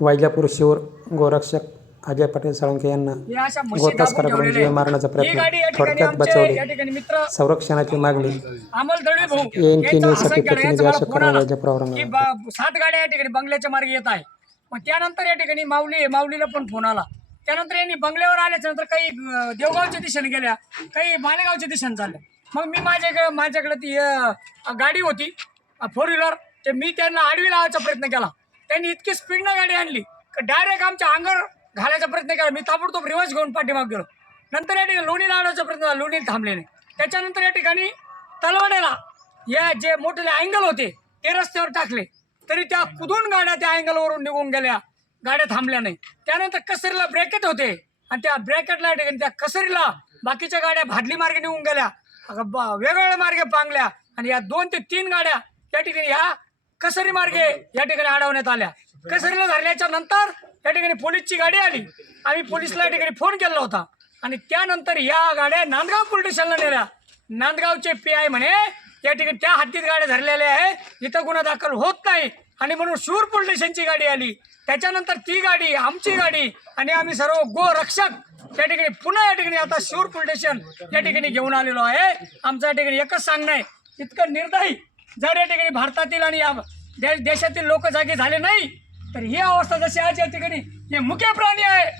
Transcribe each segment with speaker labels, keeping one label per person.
Speaker 1: वैजापूर शिवर गोरक्षक अजय पाटील साळुंखे यांना
Speaker 2: या अशा म्हशी
Speaker 1: गोतास्कर
Speaker 2: दाबून
Speaker 1: करून
Speaker 2: ठेवलेल्या
Speaker 1: जीव मारण्याचा प्रयत्न थोडक्यात बचावले. संरक्षणाची मागणी. एन
Speaker 2: यांचा
Speaker 1: न्यूजसाठी. प्रतिनिधी अशोक
Speaker 2: मला फोन आला
Speaker 1: वैजापूर
Speaker 2: की
Speaker 1: औरंगाबाद
Speaker 2: बा- सात गाड्या या ठिकाणी बंगल्याच्या मार्गे येत आहे. मग त्यानंतर या ठिकाणी माऊली. माऊलीला पण फोन आला. त्यानंतर यांनी बंगल्यावर आल्याच्यानंतर काही देवगावच्या दिशेने गेल्या. काही मालेगावच्या दिशेने चालल्या. मग मी माझ्याकडे माझ्याकडे ती गाडी होती फोर व्हीलर ते मी त्यांना आडवी लावायचा प्रयत्न केला. त्यांनी इतकी स्पीडनं गाडी आणली. की डायरेक्ट आमच्या अंगावर घालायचा प्रयत्न केला. मी ताबडतोब रिवर्स घेऊन पाठीमाग गेलो. नंतर या ठिकाणी लोणी लावण्याचा प्रयत्न झाला. लोणी थांबले नाही त्याच्यानंतर या ठिकाणी तलवाड्याला या जे मोठे अँगल होते ते रस्त्यावर टाकले. तरी त्या कुदून गाड्या त्या अँगलवरून निघून गेल्या. गाड्या थांबल्या नाही त्यानंतर कसरीला ब्रॅकेट होते आणि त्या ब्रॅकेटला या ठिकाणी त्या कसरीला बाकीच्या गाड्या भादली मार्गे निघून गेल्या. अगं बा- वेगवेगळ्या मार्गे पांगल्या. आणि या दोन ते तीन गाड्या त्या ठिकाणी ह्या कसरी मार्गे या ठिकाणी अडवण्यात आल्या? कसरीला धरल्याच्या नंतर या ठिकाणी पोलीसची गाडी आली. आम्ही पोलिसला या ठिकाणी फोन केला होता. आणि त्यानंतर या गाड्या नांदगाव पोलीस स्टेशनला नेल्या. नांदगावचे पी आय म्हणे या ठिकाणी त्या हद्दीत गाड्या धरलेल्या आहे. इथं गुन्हा दाखल होत नाही. आणि म्हणून शूर पोलीस स्टेशनची गाडी आली. त्याच्यानंतर ती गाडी आमची गाडी आणि आम्ही सर्व गो रक्षक त्या ठिकाणी पुन्हा या ठिकाणी आता शूर पोलीस स्टेशन या ठिकाणी घेऊन आलेलो आहे. आमचं या ठिकाणी एकच सांगणं आहे. इतकं निर्दयी जर या ठिकाणी भारतातील आणि या दे- देशातील लोक जागे झाले नाही तर ही अवस्था जशी आज या ठिकाणी हे मुख्य प्राणी आहे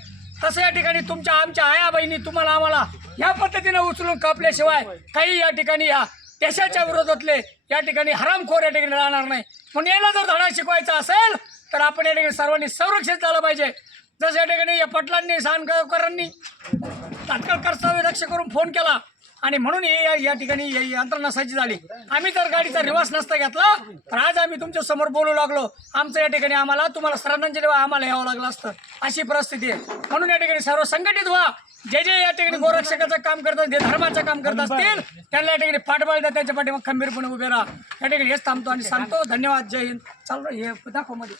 Speaker 2: तसं या ठिकाणी तुमच्या आमच्या आया बहिणी तुम्हाला आम्हाला या पद्धतीने उचलून कापल्याशिवाय काही या ठिकाणी या देशाच्या विरोधातले या ठिकाणी हरामखोर या ठिकाणी राहणार नाही. म्हणून याला जर धडा शिकवायचा असेल तर आपण या ठिकाणी सर्वांनी संरक्षित झालं पाहिजे. जसं या ठिकाणी या पटलांनी सानगावकरांनी तात्काळ कर्तव्य लक्ष करून फोन केला आणि म्हणून हे या- या ठिकाणी ही यंत्रणा सज्ज झाली. आम्ही जर गाडीचा रिवास नसता घेतला तर आज आम्ही तुमच्यासमोर बोलू लागलो. आमचं या ठिकाणी आम्हाला तुम्हाला श्रद्धांजली वा आम्हाला यावं लागलं असतं. अशी परिस्थिती आहे. म्हणून या ठिकाणी सर्व संघटित व्हा. जे जे या ठिकाणी गोरक्षकाचं काम करतात जे धर्माचं काम करत असतील त्यांना या ठिकाणी पाठबळ द्या त्यांच्या पाठीमाग खंबीरपणे उभे राहा. या ठिकाणी हेच थांबतो आणि सांगतो. धन्यवाद. जय हिंद. चालू हे दाखवमध्ये.